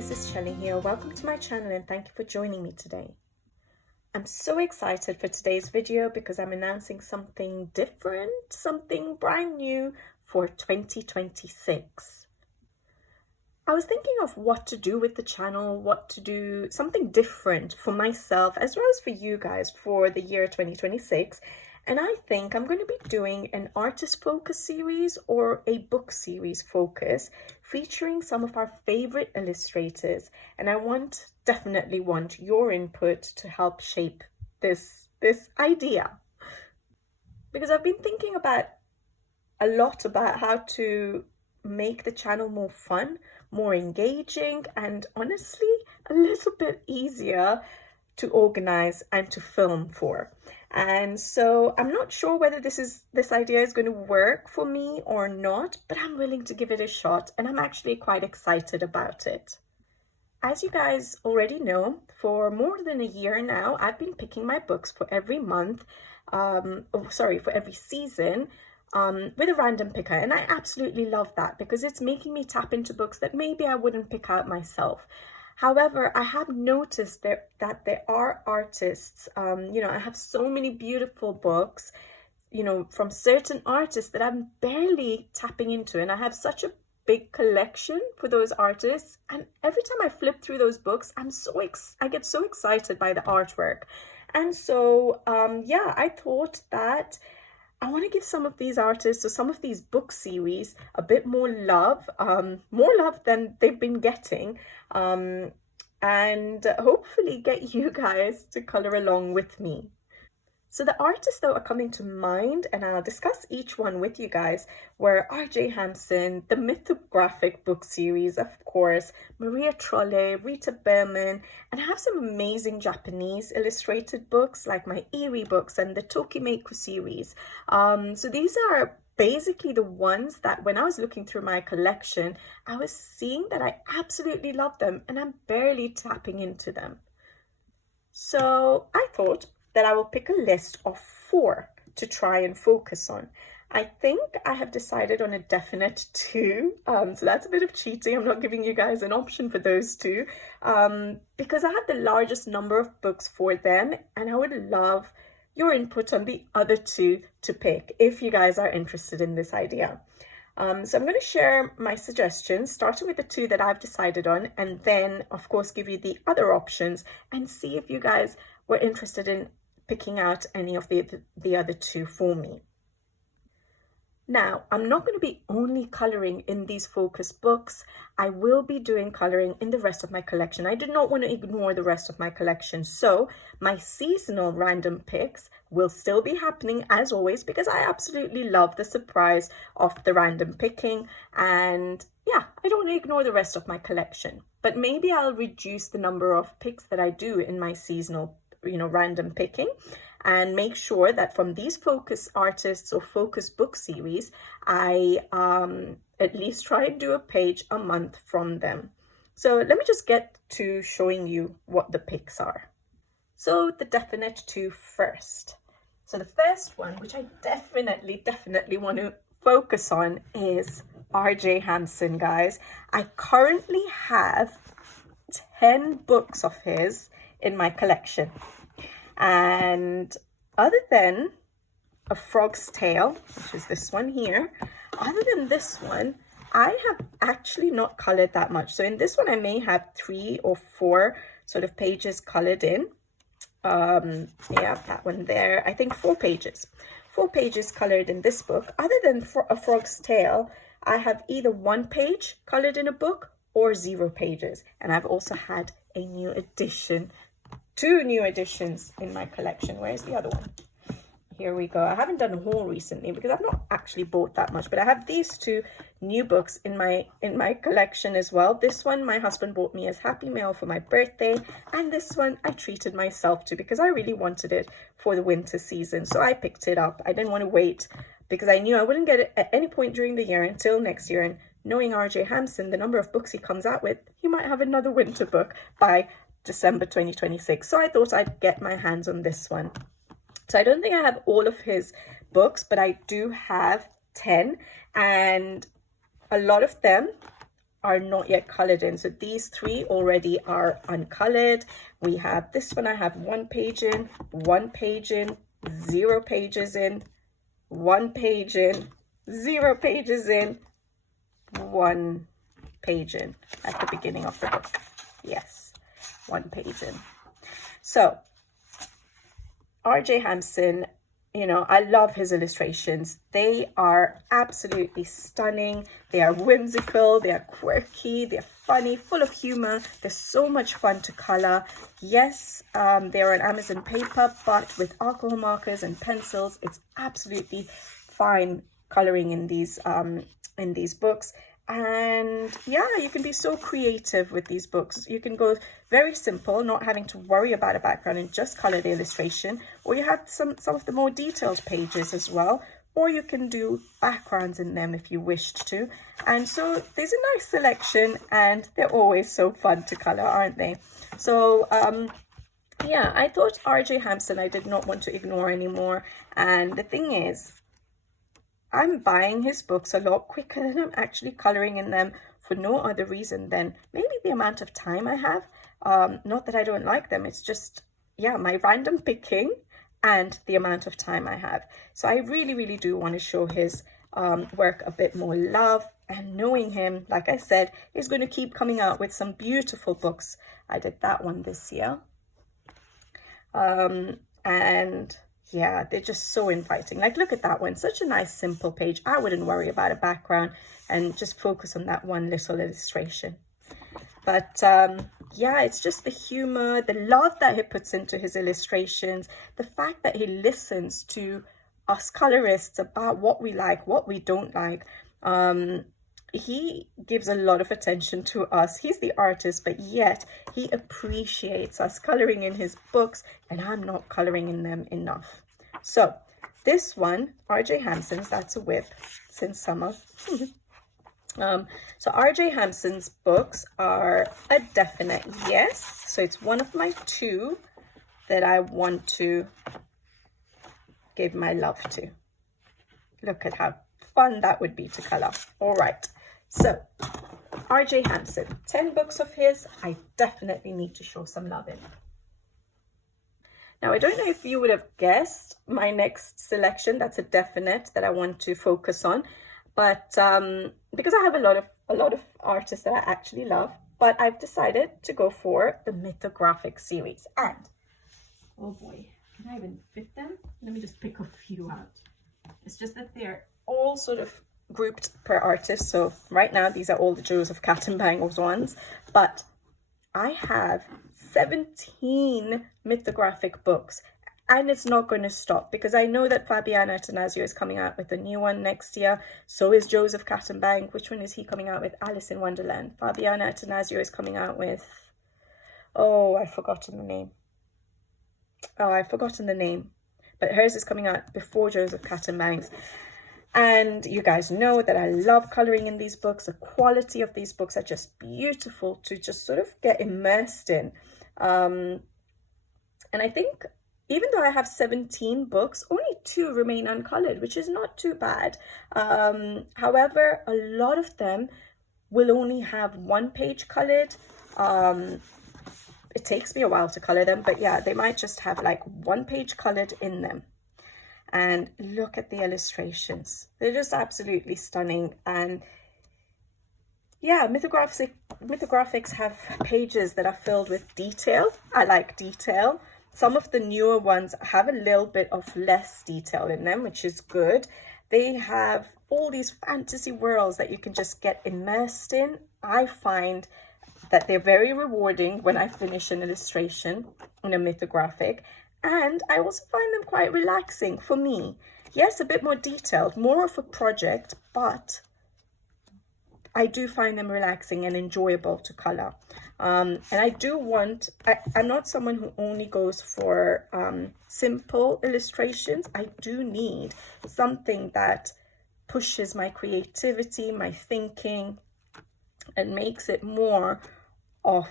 guys, it's Shelley here. Welcome to my channel and thank you for joining me today. I'm so excited for today's video because I'm announcing something different, something brand new for 2026. I was thinking of what to do with the channel, what to do, something different for myself as well as for you guys for the year 2026. And I think I'm going to be doing an artist focus series or a book series focus featuring some of our favorite illustrators. And I definitely want your input to help shape this idea. Because I've been thinking a lot about how to make the channel more fun, more engaging, and honestly, a little bit easier to organize and to film for. And so I'm not sure whether this idea is going to work for me or not, but I'm willing to give it a shot and I'm actually quite excited about it. As you guys already know, for more than a year now, I've been picking my books for every month, for every season, with a random picker. And I absolutely love that because it's making me tap into books that maybe I wouldn't pick out myself. However, I have noticed that there are artists, I have so many beautiful books, from certain artists that I'm barely tapping into. And I have such a big collection for those artists. And every time I flip through those books, I get so excited by the artwork. And so, I thought that I want to give some of these artists or some of these book series a bit more love than they've been getting, and hopefully get you guys to color along with me. So the artists that are coming to mind, and I'll discuss each one with you guys, were R.J. Hampson, the Mythographic book series, of course, Trolle, Rita Berman, and I have some amazing Japanese illustrated books like my Eriy books and the Tokimeku series. So these are basically the ones that when I was looking through my collection, I was seeing that I absolutely love them and I'm barely tapping into them. So I thought that I will pick a list of 4 to try and focus on. I think I have decided on a definite 2, so that's a bit of cheating. I'm not giving you guys an option for those 2, because I have the largest number of books for them, and I would love your input on the other 2 to pick if you guys are interested in this idea. So I'm going to share my suggestions, starting with the 2 that I've decided on, and then, of course, give you the other options and see if you guys were interested in picking out any of the other 2 for me. Now, I'm not going to be only coloring in these focus books. I will be doing coloring in the rest of my collection. I did not want to ignore the rest of my collection. So my seasonal random picks will still be happening as always, because I absolutely love the surprise of the random picking. And yeah, I don't want to ignore the rest of my collection, but maybe I'll reduce the number of picks that I do in my seasonal random picking, and make sure that from these focus artists or focus book series, I at least try and do a page a month from them. So let me just get to showing you what the picks are. So the definite 2 first. So the first one, which I definitely want to focus on, is R.J. Hampson, guys. I currently have 10 books of his in my collection, and other than A Frog's Tale, which is this one here, other than this one, I have actually not colored that much. So in this one I may have 3 or 4 sort of pages colored in. That one there, I think 4 pages colored in this book. Other than A Frog's Tale, I have either 1 page colored in a book or 0 pages. And I've also had a new edition, 2 new editions in my collection. Where's the other one? Here we go. I haven't done a haul recently because I've not actually bought that much, but I have these 2 new books in my collection as well. This one my husband bought me as Happy Mail for my birthday, and this one I treated myself to because I really wanted it for the winter season. So I picked it up. I didn't want to wait because I knew I wouldn't get it at any point during the year until next year. And knowing R.J. Hampson, the number of books he comes out with, he might have another winter book by December 2026. So I thought I'd get my hands on this one. So I don't think I have all of his books, but I do have 10, and a lot of them are not yet colored in. So these 3 already are uncolored. We have this one, I have 1 page in, 1 page in, 0 pages in, 1 page in, 0 pages in, 1 page in at the beginning of the book. Yes, 1 page in. So R.J. Hampson, you know, I love his illustrations. They are absolutely stunning. They are whimsical, they are quirky, they're funny, full of humor. They're so much fun to color. Yes, they're on Amazon paper, but with alcohol markers and pencils, it's absolutely fine coloring in these books. And yeah, you can be so creative with these books. You can go very simple, not having to worry about a background and just color the illustration, or you have some of the more detailed pages as well, or you can do backgrounds in them if you wished to. And so there's a nice selection, and they're always so fun to color, aren't they? So yeah, I thought R.J. Hampson I did not want to ignore anymore. And the thing is, I'm buying his books a lot quicker than I'm actually coloring in them, for no other reason than maybe the amount of time I have. Not that I don't like them, it's just, yeah, my random picking and the amount of time I have. So I really, really do want to show his work a bit more love. And knowing him, like I said, he's going to keep coming out with some beautiful books. I did that one this year. And yeah, they're just so inviting. Like, look at that one. Such a nice, simple page. I wouldn't worry about a background and just focus on that one little illustration. But yeah, it's just the humor, the love that he puts into his illustrations, the fact that he listens to us colorists about what we like, what we don't like. He gives a lot of attention to us. He's the artist, but yet he appreciates us coloring in his books, and I'm not coloring in them enough. So this one, R.J. Hampson's, that's a whip since summer. So R.J. Hampson's books are a definite yes. So it's one of my 2 that I want to give my love to. Look at how fun that would be to color. All right. So R.J. Hampson, 10 books of his, I definitely need to show some love in. Now, I don't know if you would have guessed my next selection. That's a definite that I want to focus on. But because I have a lot of artists that I actually love, but I've decided to go for the Mythographic series. And, oh boy, can I even fit them? Let me just pick a few out. It's just that they're all sort of grouped per artist. So right now, these are all the Joseph Kattenbangers ones. But I have 17 Mythographic books. And it's not going to stop, because I know that Fabiano Attanasio is coming out with a new one next year. So is Joseph Kattenbang. Which one is he coming out with? Alice in Wonderland. Fabiano Attanasio is coming out with... oh, I've forgotten the name. But hers is coming out before Joseph Kattenbang's. And you guys know that I love coloring in these books. The quality of these books are just beautiful to just sort of get immersed in. And I think even though I have 17 books, only 2 remain uncolored, which is not too bad. However, a lot of them will only have 1 page colored. It takes me a while to color them, but yeah, they might just have like 1 page colored in them. And look at the illustrations. They're just absolutely stunning. And yeah, Mythographics have pages that are filled with detail. I like detail. Some of the newer ones have a little bit of less detail in them, which is good. They have all these fantasy worlds that you can just get immersed in. I find that they're very rewarding when I finish an illustration in a Mythographic. And I also find them quite relaxing for me. Yes, a bit more detailed, more of a project, but I do find them relaxing and enjoyable to color. And I do want, I'm not someone who only goes for simple illustrations. I do need something that pushes my creativity, my thinking, and makes it more of,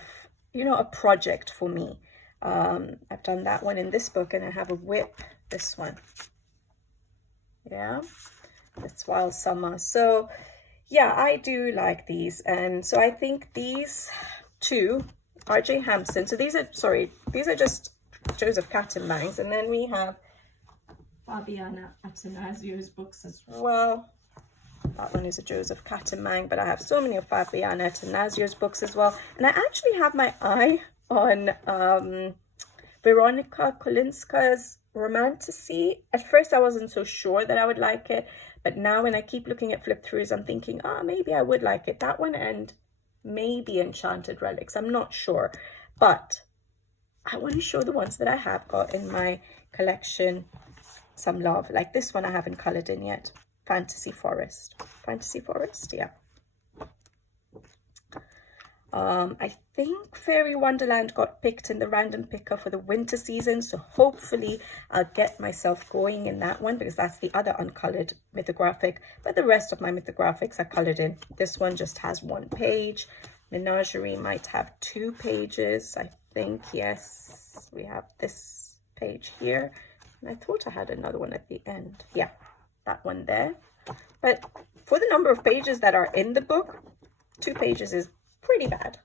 you know, a project for me. I've done that one in this book, and I have a whip, this one. Yeah, it's Wild Summer. So yeah, I do like these. And so I think these two, R.J. Hampson, so these are, sorry, these are just Joseph Cattenbangs. And then we have Fabiana Atanasiou's books as well. That one is a Joseph Cattenbang, but I have so many of Fabiana Atanasiou's books as well. And I actually have my eye on Veronika Kolinska's Romantasy. At first, I wasn't so sure that I would like it, but now when I keep looking at flip-throughs, I'm thinking, maybe I would like it. That one and maybe Enchanted Relics. I'm not sure, but I want to show the ones that I have got in my collection some love. Like this one I haven't colored in yet. Fantasy Forest, yeah. I think Fairy Wonderland got picked in the random picker for the winter season, so hopefully I'll get myself going in that one, because that's the other uncolored mythographic, but the rest of my mythographics are colored in. This one just has 1 page. Menagerie might have 2 pages, I think. Yes, we have this page here, and I thought I had another one at the end. Yeah, that one there. But for the number of pages that are in the book, 2 pages is pretty bad.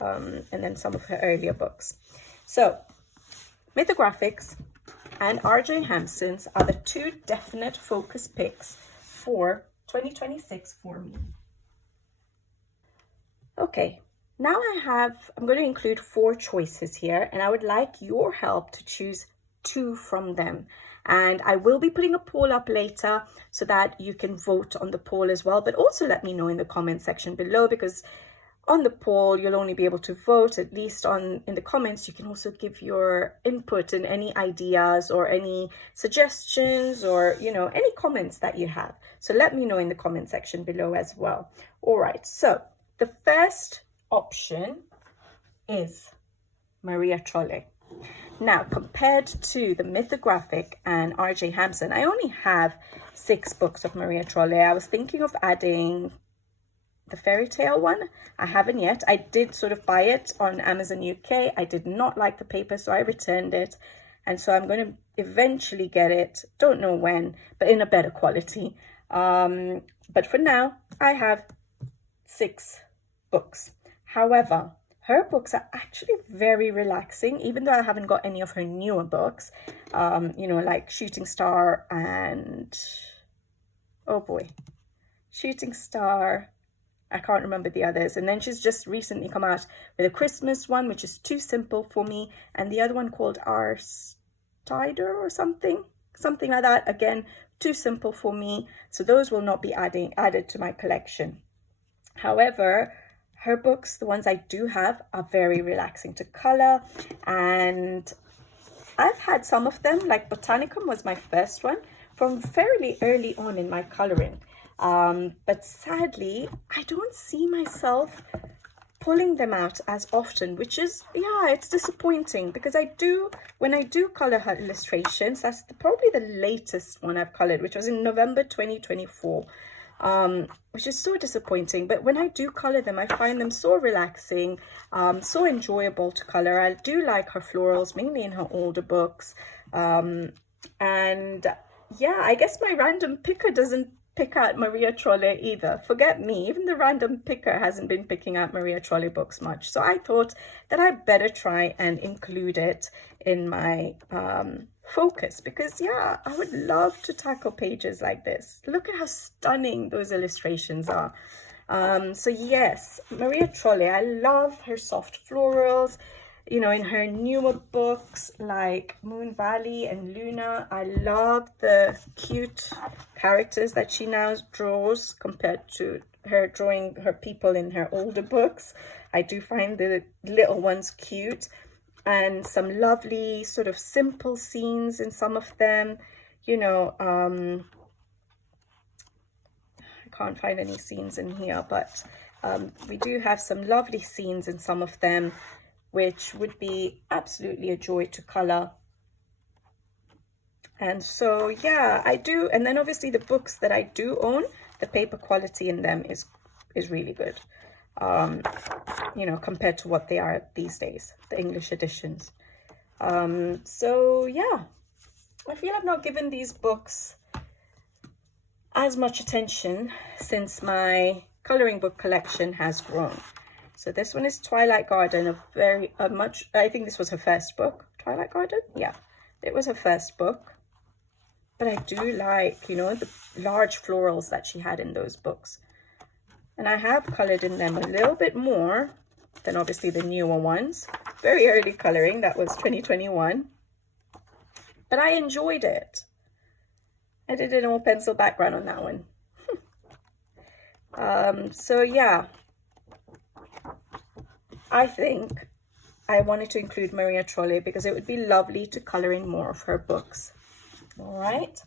And then some of her earlier books. So Mythographics and R.J. Hampson's are the 2 definite focus picks for 2026 for me. Okay, now I'm going to include 4 choices here, and I would like your help to choose 2 from them. And I will be putting a poll up later so that you can vote on the poll as well. But also let me know in the comment section below, because on the poll, you'll only be able to vote, at least in the comments. You can also give your input and any ideas or any suggestions or, any comments that you have. So let me know in the comment section below as well. All right, so the first option is Maria Trolle. Now, compared to the Mythographic and R.J. Hampson, I only have 6 books of Maria Trolle. I was thinking of adding the fairy tale one. I haven't yet. I did sort of buy it on Amazon UK. I did not like the paper, so I returned it. And so I'm going to eventually get it. Don't know when, but in a better quality. But for now, I have 6 books. However, her books are actually very relaxing, even though I haven't got any of her newer books, like Shooting Star and, Shooting Star, I can't remember the others. And then she's just recently come out with a Christmas one, which is too simple for me, and the other one called Arstider or something like that. Again, too simple for me, so those will not be added to my collection. However, her books, the ones I do have, are very relaxing to color, and I've had some of them, like Botanicum was my first one, from fairly early on in my coloring. But sadly, I don't see myself pulling them out as often, which is, it's disappointing, because when I do color her illustrations, that's probably the latest one I've colored, which was in November 2024. Which is so disappointing. But when I do color them, I find them so relaxing, so enjoyable to color. I do like her florals, mainly in her older books. And yeah, I guess my random picker doesn't pick out Maria Trolle either. Forget me, even the random picker hasn't been picking out Maria Trolle books much. So I thought that I'd better try and include it in my focus, because I would love to tackle pages like this. Look at how stunning those illustrations are. So yes, Maria Trolle, I love her soft florals. In her newer books like Moon Valley and Luna, I love the cute characters that she now draws compared to her drawing her people in her older books. I do find the little ones cute, and some lovely sort of simple scenes in some of them. I can't find any scenes in here, but we do have some lovely scenes in some of them, which would be absolutely a joy to color. And so I do. And then obviously the books that I do own, the paper quality in them is really good, compared to what they are these days, the English editions. So I feel I've not given these books as much attention since my coloring book collection has grown. So this one is Twilight Garden, I think this was her first book. Twilight Garden? Yeah, it was her first book. But I do like, you know, the large florals that she had in those books. And I have colored in them a little bit more than obviously the newer ones. Very early coloring, that was 2021. But I enjoyed it. I did an all pencil background on that one. So yeah, I think I wanted to include Maria Trolle because it would be lovely to color in more of her books. All right.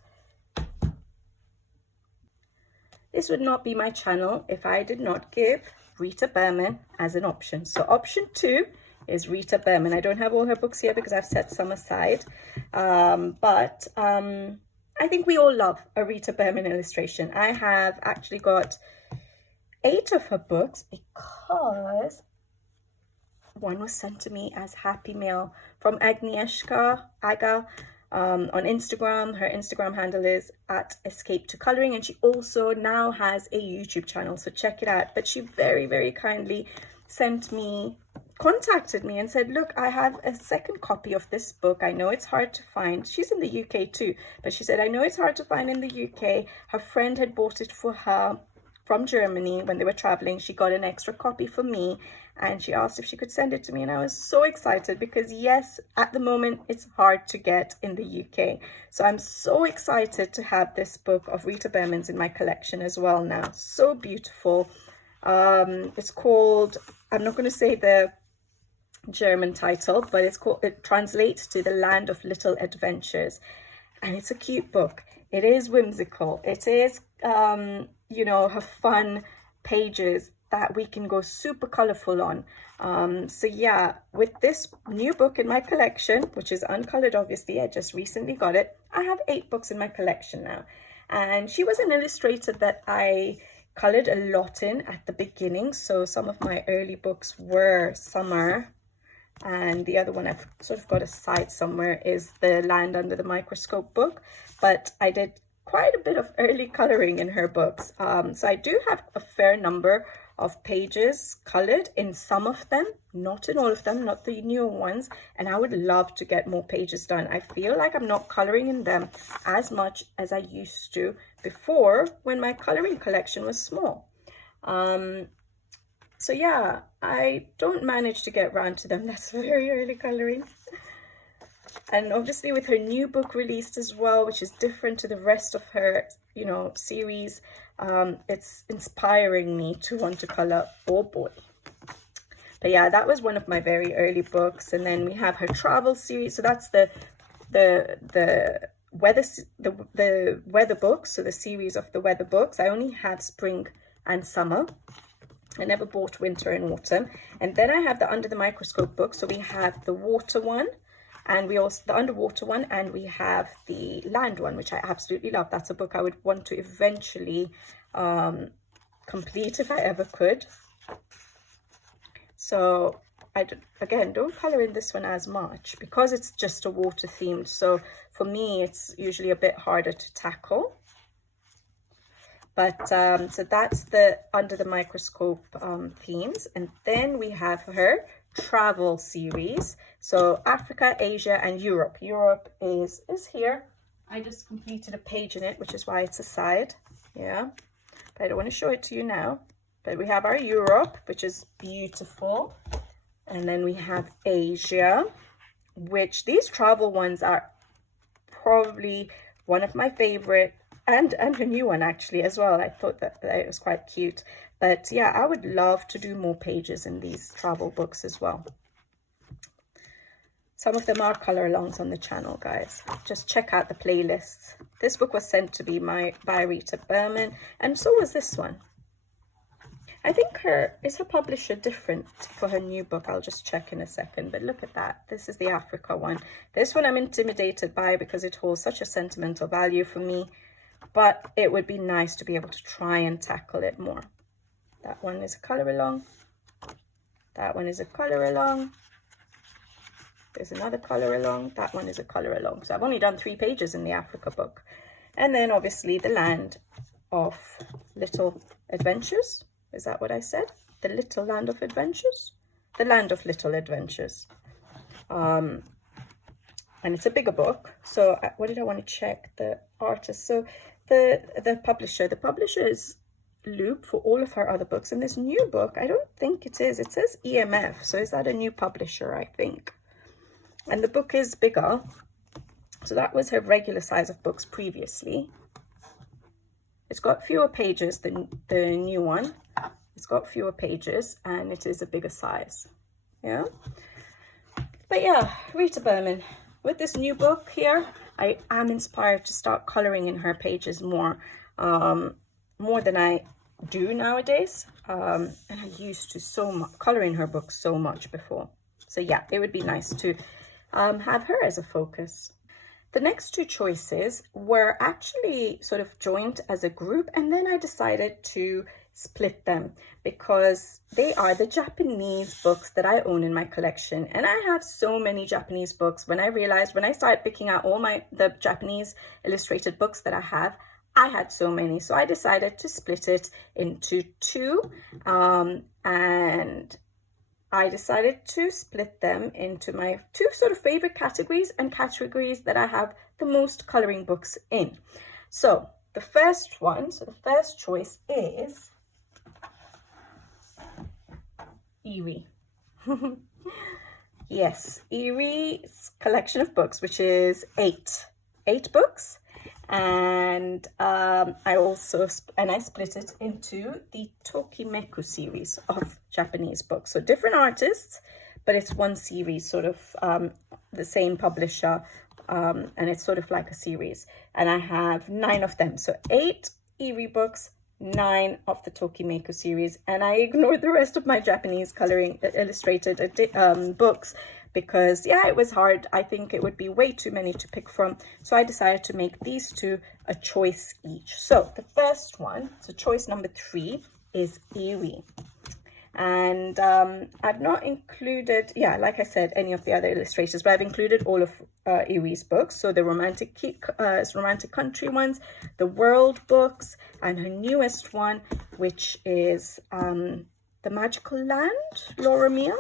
This would not be my channel if I did not give Rita Berman as an option. So option 2 is Rita Berman. I don't have all her books here because I've set some aside. But I think we all love a Rita Berman illustration. I have actually got 8 of her books because one was sent to me as Happy Mail from Agnieszka Aga on Instagram. Her Instagram handle is @escape2coloring, and she also now has a YouTube channel, so check it out. But she very kindly contacted me and said, look, I have a second copy of this book. I know it's hard to find. She's in the UK too, but she said, I know it's hard to find in the UK. Her friend had bought it for her from Germany when they were traveling. She got an extra copy for me, and she asked if she could send it to me, and I was so excited because yes, at the moment it's hard to get in the UK. So I'm so excited to have this book of Rita Berman's in my collection as well now. So beautiful. It's called, I'm not going to say the German title, but it translates to The Land of Little Adventures, and it's a cute book. It is whimsical. It is you know, her fun pages that we can go super colorful on. So yeah, with this new book in my collection, which is uncolored obviously, I just recently got it, I have 8 books in my collection now. And she was an illustrator that I colored a lot in at the beginning, so some of my early books were Summer, and the other one I've sort of got aside somewhere is the Land Under the Microscope book. But I did quite a bit of early coloring in her books, so I do have a fair number of pages colored in some of them, not in all of them, not the newer ones, and I would love to get more pages done. I feel like I'm not coloring in them as much as I used to before when my coloring collection was small. So yeah, I don't manage to get around to them. That's very early coloring. And obviously with her new book released as well, which is different to the rest of her, you know, series, it's inspiring me to want to color. Oh boy. But yeah, that was one of my very early books. And then we have her travel series. So that's the weather books. So the series of the weather books. I only have spring and summer. I never bought winter and autumn. And then I have the Under the Microscope book. So we have the water one, and we also the underwater one, and we have the land one, which I absolutely love. That's a book I would want to eventually complete if I ever could. So I again don't color in this one as much because it's just a water themed. So for me, it's usually a bit harder to tackle. But so that's the Under the Microscope themes. And then we have her travel series. So Africa, Asia, and Europe. Europe is here. I just completed a page in it, which is why it's aside. Yeah, but I don't want to show it to you now. But we have our Europe, which is beautiful. And then we have Asia, which these travel ones are probably one of my favorite. And her new one actually as well. I thought that it was quite cute. But yeah, I would love to do more pages in these travel books as well. Some of them are color alongs on the channel, guys. Just check out the playlists. This book was sent to me by Rita Berman, and so was this one. I think is her publisher different for her new book? I'll just check in a second, but look at that. This is the Africa one. This one I'm intimidated by because it holds such a sentimental value for me. But it would be nice to be able to try and tackle it more. That one is a color along. That one is a color along. There's another color along. That one is a color along. So I've only done 3 pages in the Africa book. And then obviously the land of Little Adventures. Is that what I said? The Little Land of Adventures? The Land of Little Adventures. And it's a bigger book. So what did I want to check? The artist. So the publisher is Loop for all of her other books. And this new book, I don't think it is. It says EMF. So is that a new publisher, I think? And the book is bigger. So that was her regular size of books previously. It's got fewer pages than the new one. It's got fewer pages and it is a bigger size. Yeah. But yeah, Rita Berman. With this new book here, I am inspired to start coloring in her pages more than I do nowadays. And I used to color in her books so much before. So yeah, it would be nice to have her as a focus. The next two choices were actually sort of joined as a group, and then I decided to split them because they are the Japanese books that I own in my collection. And I have so many Japanese books. When I started picking out all the Japanese illustrated books that I had so many. So I decided to split it into two, and I decided to split them into my two sort of favorite categories and categories that I have the most coloring books in. So the first choice is Eriy. Yes, Eriy's collection of books, which is eight books. And I split it into the Tokimeku series of Japanese books. So different artists, but it's one series, sort of the same publisher, and it's sort of like a series. And I have 9 of them. So 8 Eriy books, 9 of the Tokimeku series. And I ignored the rest of my Japanese coloring illustrated books, because yeah, it was hard. I think it would be way too many to pick from. So I decided to make these two a choice each. So the first one, so choice number 3, is Eriy. And I've not included, yeah, like I said, any of the other illustrators, but I've included all of Eriy's books. So the romantic country ones, the world books, and her newest one, which is the Magical Land, Laura Mia.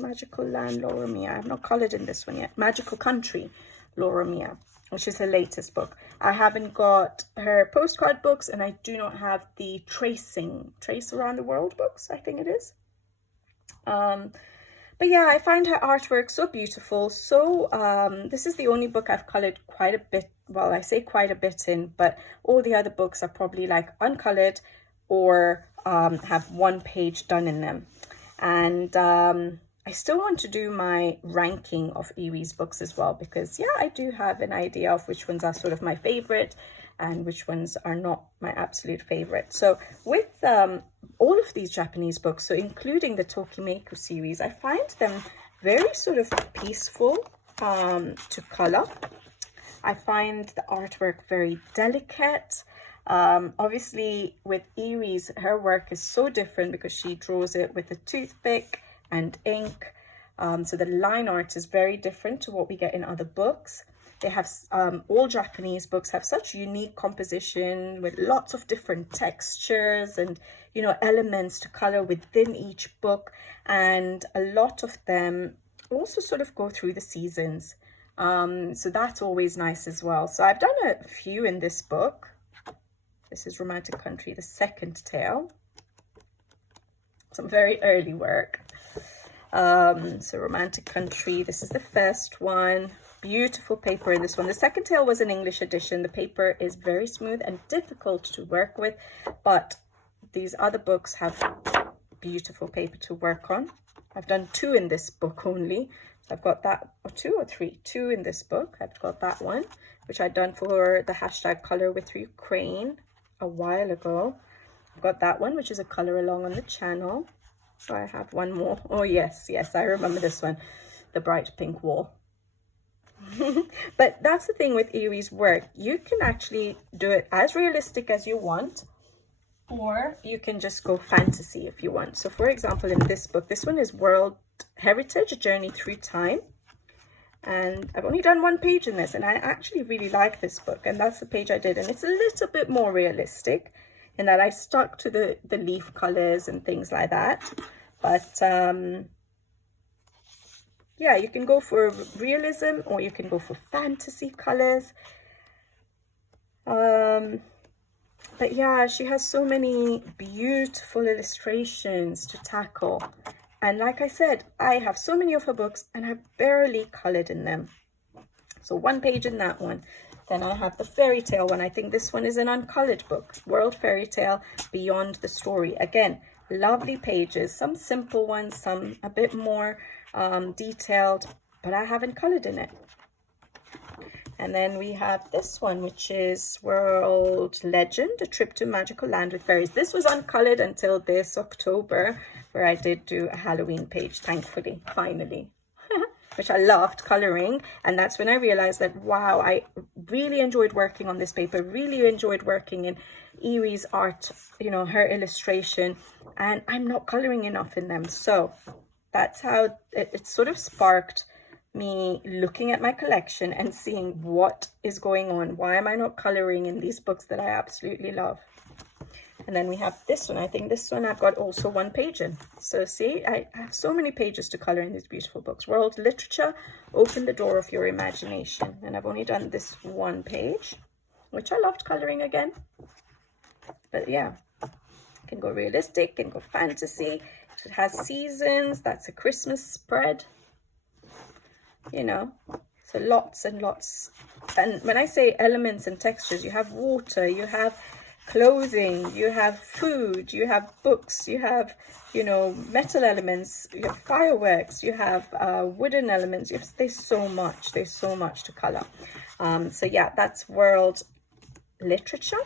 Magical Land, Laura Mia. I have not colored in this one yet. Magical Country, Laura Mia, which is her latest book. I haven't got her postcard books, and I do not have the Trace Around the World books, I think it is. But yeah, I find her artwork so beautiful. So this is the only book I've colored quite a bit. Well, I say quite a bit in, but all the other books are probably like uncolored or have 1 page done in them. And I still want to do my ranking of Eriy's books as well, because yeah, I do have an idea of which ones are sort of my favorite and which ones are not my absolute favorite. So with all of these Japanese books, so including the Tokimeku series, I find them very sort of peaceful to color. I find the artwork very delicate. Obviously with Eriy's, her work is so different because she draws it with a toothpick and ink. So the line art is very different to what we get in other books. They have all Japanese books have such unique composition with lots of different textures and, you know, elements to color within each book. And a lot of them also sort of go through the seasons. So that's always nice as well. So I've done a few in this book. This is Romantic Country, the second tale. Some very early work. So Romantic Country, this is the first one. Beautiful paper in this one. The second tale was an English edition. The paper is very smooth and difficult to work with, but these other books have beautiful paper to work on. I've done 2 in this book only. So I've got that, or 2 or 3, 2 in this book. I've got that one, which I've done for the hashtag Color with Ukraine a while ago. I've got that one, which is a color along on the channel. So I have one more. Oh yes, I remember this one, the bright pink wall. But that's the thing with Eriy's work. You can actually do it as realistic as you want, or you can just go fantasy if you want. So for example, in this book, this one is World Heritage, A Journey Through Time. And I've only done one page in this, and I actually really like this book, and that's the page I did. And it's a little bit more realistic in that I stuck to the leaf colors and things like that. But yeah, you can go for realism or you can go for fantasy colors. But yeah, she has so many beautiful illustrations to tackle. And like I said, I have so many of her books and I've barely colored in them. So one page in that one. Then I have the fairy tale one. I think this one is an uncolored book. World Fairy Tale Beyond the Story. Again, lovely pages. Some simple ones, some a bit more detailed, but I haven't colored in it. And then we have this one, which is World Legend, A Trip to Magical Land with Fairies. This was uncolored until this October, where I did do a Halloween page, thankfully, finally, which I loved coloring. And that's when I realized that, wow, I really enjoyed working on this paper, really enjoyed working in Eriy's art, you know, her illustration, and I'm not coloring enough in them. So that's how it sort of sparked me looking at my collection and seeing what is going on. Why am I not coloring in these books that I absolutely love? And then we have this one. I think this one I've got also one page in. So see, I have so many pages to color in these beautiful books. World Literature, Open the Door of Your Imagination. And I've only done this one page, which I loved coloring again. But yeah, can go realistic, can go fantasy. It has seasons. That's a Christmas spread. You know, so lots and lots. And when I say elements and textures, you have water, you have clothing, you have food, you have books, you have, you know, metal elements, you have fireworks, you have wooden elements. There's so much to color. So yeah, that's World Literature.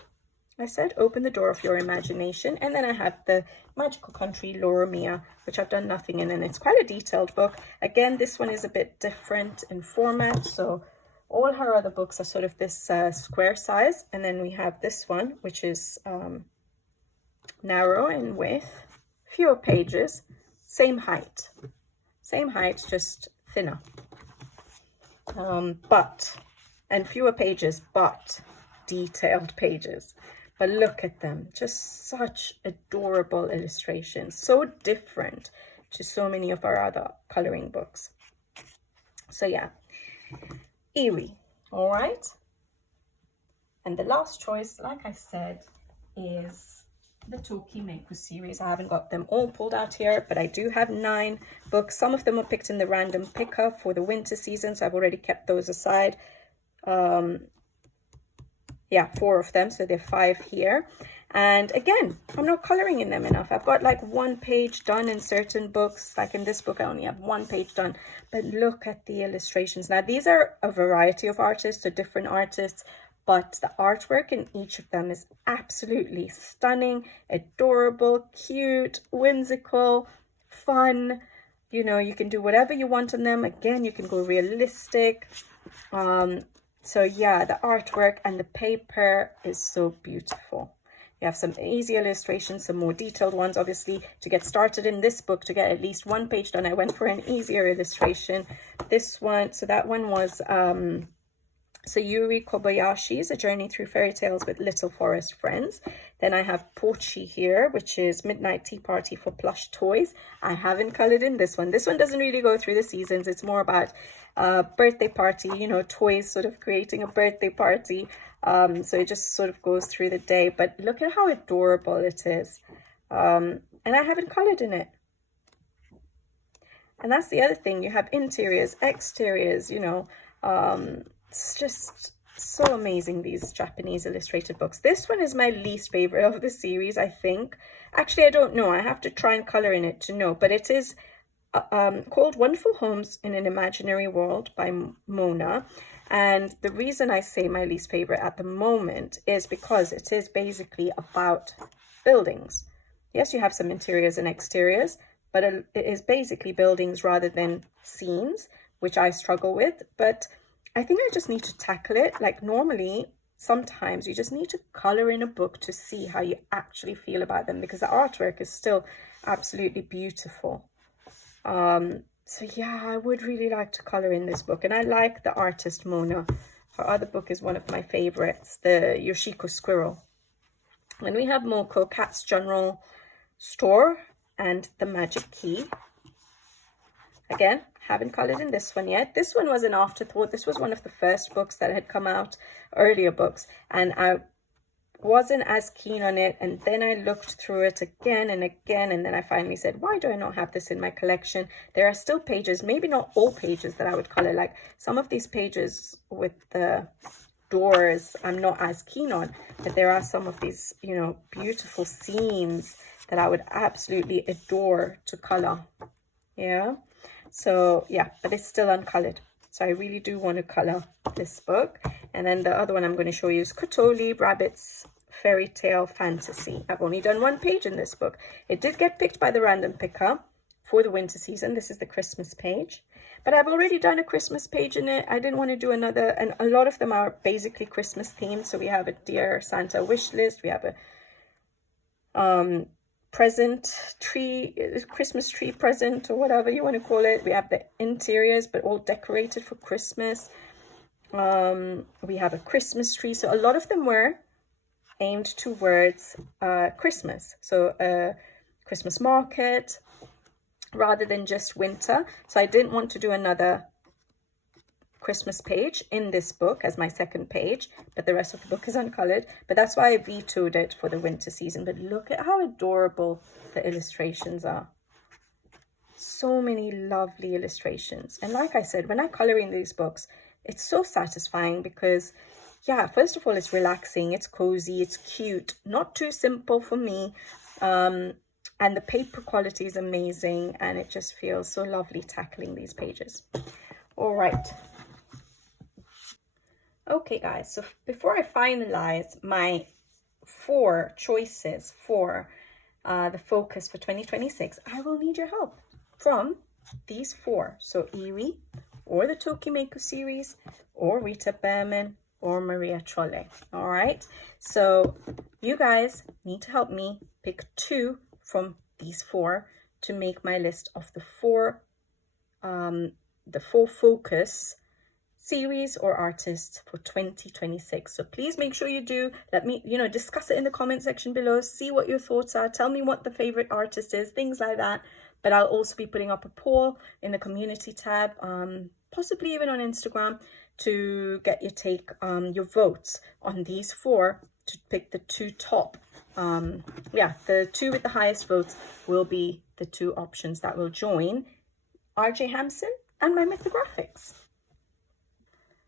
I said, Open the Door of Your Imagination. And then I have the Magical Country Loromia, which I've done nothing in, and it's quite a detailed book. Again, this one is a bit different in format, so all her other books are sort of this square size. And then we have this one, which is narrow in width, fewer pages, same height, just thinner, and fewer pages, but detailed pages. But look at them, just such adorable illustrations, so different to so many of our other coloring books. So yeah, Eriy, all right. And the last choice, like I said, is the Tokimeku series. I haven't got them all pulled out here, but I do have 9 books. Some of them were picked in the random picker for the winter season, so I've already kept those aside. Yeah, 4 of them, so there are 5 here. And again, I'm not coloring in them enough. I've got like 1 page done in certain books. Like in this book, I only have 1 page done. But look at the illustrations. Now, these are a variety of artists, so different artists, but the artwork in each of them is absolutely stunning, adorable, cute, whimsical, fun. You know, you can do whatever you want on them. Again, you can go realistic. So yeah, the artwork and the paper is so beautiful. You have some easy illustrations, some more detailed ones. Obviously, to get started in this book, to get at least 1 page done, I went for an easier illustration. This one, so that one was Sayuri Kobayashi's A Journey Through Fairy Tales with Little Forest Friends. Then I have Pochi here, which is Midnight Tea Party for Plush Toys. I haven't colored in this one. This one doesn't really go through the seasons. It's more about birthday party, you know, toys sort of creating a birthday party. So it just sort of goes through the day. But look at how adorable it is. And I haven't colored in it. And that's the other thing. You have interiors, exteriors, you know. It's just so amazing, these Japanese illustrated books. This one is my least favorite of the series, I think. Actually, I don't know. I have to try and color in it to know. But it is called Wonderful Homes in an Imaginary World by Mona. And the reason I say my least favorite at the moment is because it is basically about buildings. Yes, you have some interiors and exteriors, but it is basically buildings rather than scenes, which I struggle with. But I think I just need to tackle it. Like normally, sometimes you just need to color in a book to see how you actually feel about them, because the artwork is still absolutely beautiful. So yeah, I would really like to color in this book. And I like the artist Mona. Her other book is one of my favorites, the Yoshiko Squirrel. Then we have Moko, Cat's General Store, and The Magic Key. Again, haven't colored in this one yet. This one was an afterthought. This was one of the first books that had come out, earlier books, and I wasn't as keen on it, and then I looked through it again and again, and then I finally said, why do I not have this in my collection? There are still pages, maybe not all pages, that I would color. Like some of these pages with the doors I'm not as keen on, but there are some of these, you know, beautiful scenes that I would absolutely adore to color. Yeah, so yeah, but it's still uncolored, so I really do want to color this book. And then the other one I'm going to show you is Kotoli Rabbit's Fairy Tale Fantasy. I've only done one page in this book. It did get picked by the random picker for the winter season. This is the Christmas page, but I've already done a Christmas page in it. I didn't want to do another, and a lot of them are basically Christmas themed. So we have a Dear Santa wish list, we have a present tree, Christmas tree present, or whatever you want to call it. We have the interiors, but all decorated for Christmas. We have a Christmas tree. So a lot of them were aimed towards Christmas. So a Christmas market rather than just winter. So I didn't want to do another Christmas page in this book as my second page, but the rest of the book is uncolored. But that's why I vetoed it for the winter season. But look at how adorable the illustrations are. So many lovely illustrations. And like I said, when I color in these books, it's so satisfying because, yeah, first of all, it's relaxing, it's cozy, it's cute, not too simple for me. And the paper quality is amazing, and it just feels so lovely tackling these pages. All right. Okay, guys, so before I finalize my 4 choices for the focus for 2026, I will need your help from these 4. So Eriy, or the Tokimeku series, or Rita Berman, or Maria Trolle. All right, so you guys need to help me pick 2 from these 4 to make my list of the 4 focus series or artists for 2026. So please make sure you do. Let me, you know, discuss it in the comment section below. See what your thoughts are. Tell me what the favorite artist is, things like that. But I'll also be putting up a poll in the community tab, possibly even on Instagram, to get your take, your votes on these 4 to pick the 2 top. The 2 with the highest votes will be the 2 options that will join RJ Hampson and my Mythographics.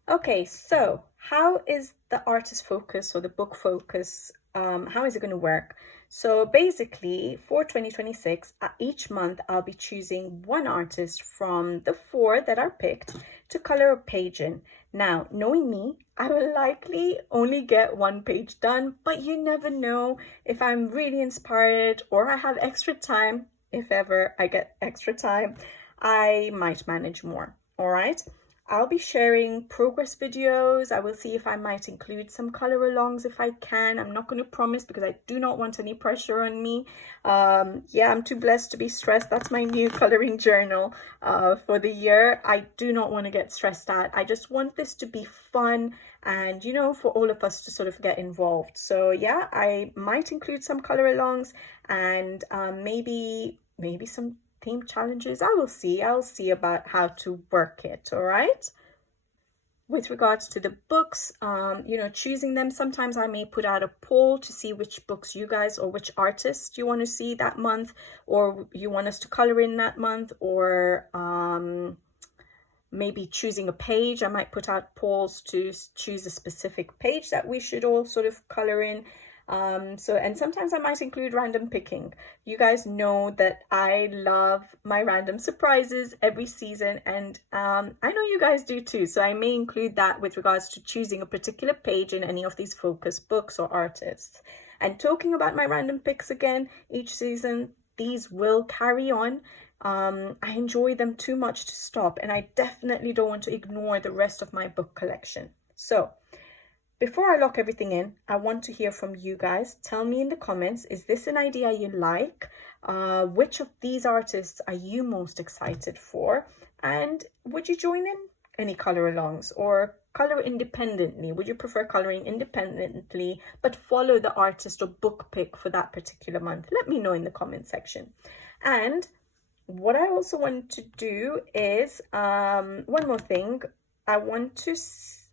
Okay, so how is the artist focus or the book focus, how is it going to work? So basically for 2026, each month I'll be choosing 1 artist from the 4 that are picked to color a page in. Now, knowing me, I will likely only get 1 page done, but you never know. If I'm really inspired or I have extra time, if ever I get extra time, I might manage more. All right. I'll be sharing progress videos. I will see if I might include some color alongs if I can. I'm not going to promise because I do not want any pressure on me. Yeah, I'm too blessed to be stressed. That's my new coloring journal for the year. I do not want to get stressed out. I just want this to be fun and, you know, for all of us to sort of get involved. So yeah, I might include some color alongs and maybe some theme challenges. I'll see about how to work it. All right. With regards to the books, you know, choosing them, sometimes I may put out a poll to see which books you guys or which artists you want to see that month, or you want us to color in that month, or maybe choosing a page. I might put out polls to choose a specific page that we should all sort of color in. And sometimes I might include random picking. You guys know that I love my random surprises every season, and I know you guys do too, so I may include that with regards to choosing a particular page in any of these focus books or artists. And talking about my random picks again, each season these will carry on. I enjoy them too much to stop, and I definitely don't want to ignore the rest of my book collection. So Before I lock everything in, I want to hear from you guys. Tell me in the comments, is this an idea you like? Which of these artists are you most excited for? And would you join in any color alongs or color independently? Would you prefer coloring independently but follow the artist or book pick for that particular month? Let me know in the comment section. And what I also want to do is one more thing.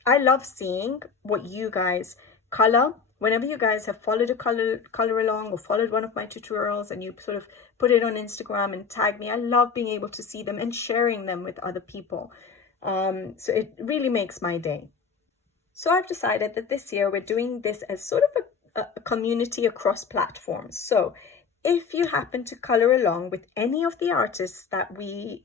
I love seeing what you guys color. Whenever you guys have followed a color along or followed one of my tutorials and you sort of put it on Instagram and tag me, I love being able to see them and sharing them with other people. So it really makes my day. So I've decided that this year we're doing this as sort of a community across platforms. So if you happen to color along with any of the artists that we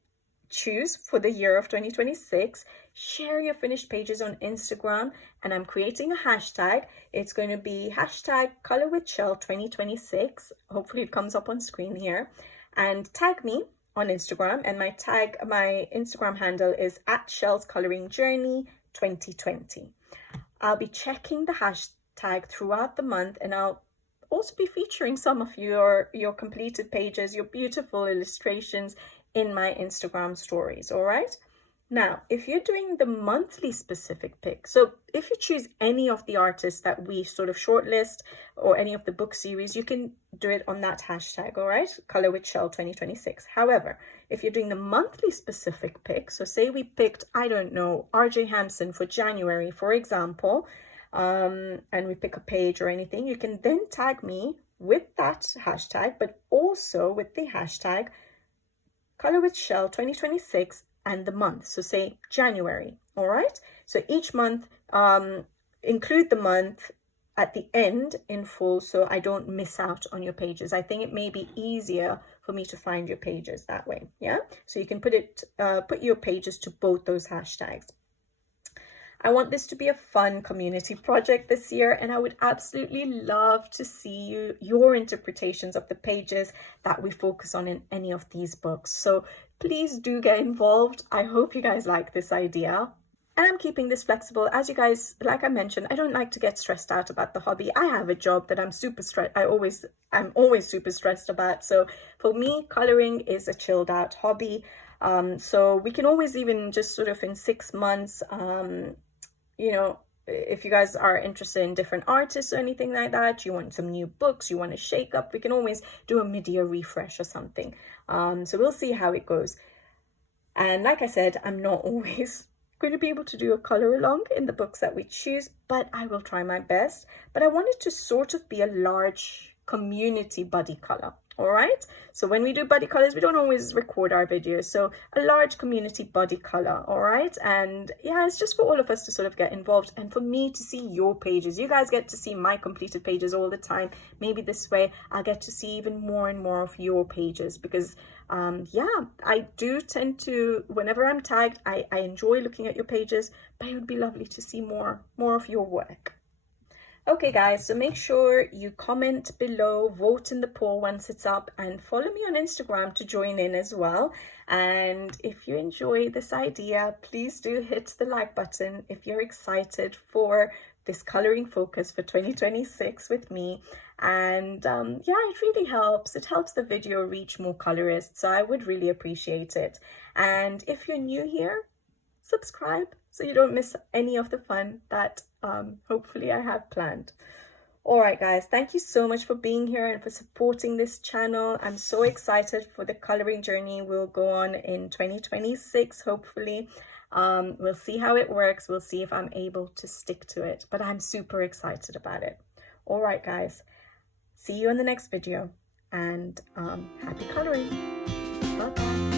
choose for the year of 2026, share your finished pages on Instagram, and I'm creating a hashtag. It's going to be hashtag colorwithshell2026. Hopefully it comes up on screen here, and tag me on Instagram, and my Instagram handle is @shellscoloringjourney2020. I'll be checking the hashtag throughout the month, and I'll also be featuring some of your completed pages, your beautiful illustrations in my Instagram stories. All right. Now, if you're doing the monthly specific pick, so if you choose any of the artists that we sort of shortlist or any of the book series, you can do it on that hashtag. All right. colorwithshell2026. However, if you're doing the monthly specific pick, so say we picked, I don't know, RJ Hampson for January, for example, and we pick a page or anything, you can then tag me with that hashtag, but also with the hashtag colorwithshell2026 and the month. So say January. All right. So each month, include the month at the end in full, so I don't miss out on your pages. I think it may be easier for me to find your pages that way. Yeah. So you can put your pages to both those hashtags. I want this to be a fun community project this year, and I would absolutely love to see your interpretations of the pages that we focus on in any of these books. So please do get involved. I hope you guys like this idea. And I'm keeping this flexible. As you guys, like I mentioned, I don't like to get stressed out about the hobby. I have a job that I'm always super stressed about. So for me, coloring is a chilled out hobby. So we can always even just sort of in 6 months, you know, if you guys are interested in different artists or anything like that, you want some new books, you want to shake up, we can always do a mid-year refresh or something. So we'll see how it goes. And like I said, I'm not always going to be able to do a color along in the books that we choose, but I will try my best. But I want it to sort of be a large community buddy color. All right. So when we do buddy colors, we don't always record our videos. So a large community buddy color. All right. And yeah, it's just for all of us to sort of get involved and for me to see your pages. You guys get to see my completed pages all the time. Maybe this way I'll get to see even more and more of your pages because yeah, I do tend to, whenever I'm tagged, I enjoy looking at your pages, but it would be lovely to see more of your work. Okay guys, so make sure you comment below, vote in the poll once it's up, and follow me on Instagram to join in as well. And if you enjoy this idea, please do hit the like button if you're excited for this coloring focus for 2026 with me. And yeah, it really helps. It helps the video reach more colorists, so I would really appreciate it. And if you're new here, subscribe so you don't miss any of the fun that hopefully I have planned. All right guys, thank you so much for being here and for supporting this channel. I'm so excited for the coloring journey we'll go on in 2026, hopefully. We'll see how it works. We'll see if I'm able to stick to it, but I'm super excited about it. All right guys, see you in the next video, and happy coloring. Bye bye.